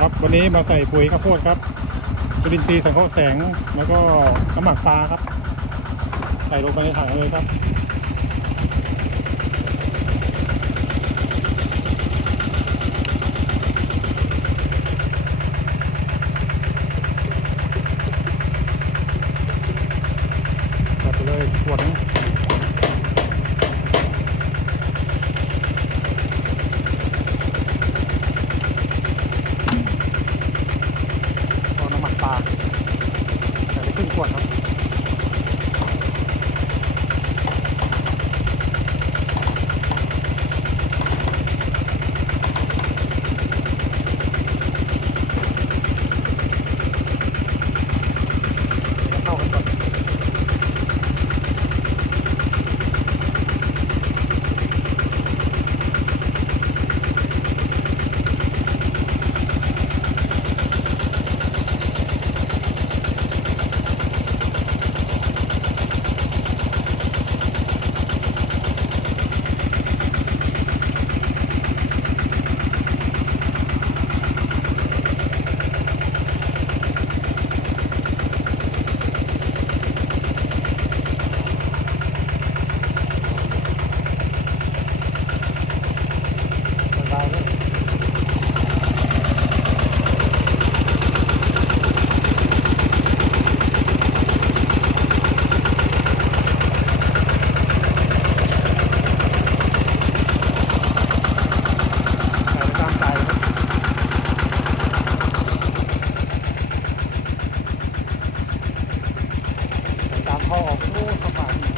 ครับวันนี้มาใส่ปุ๋ยข้าวโพดครับจุลินทรีย์สังเคราะห์แสงแล้วก็น้ำหมักปลาครับ ใส่ลงไปในถังเลยครับ ก่อนครับ พอออกโอ้สบาย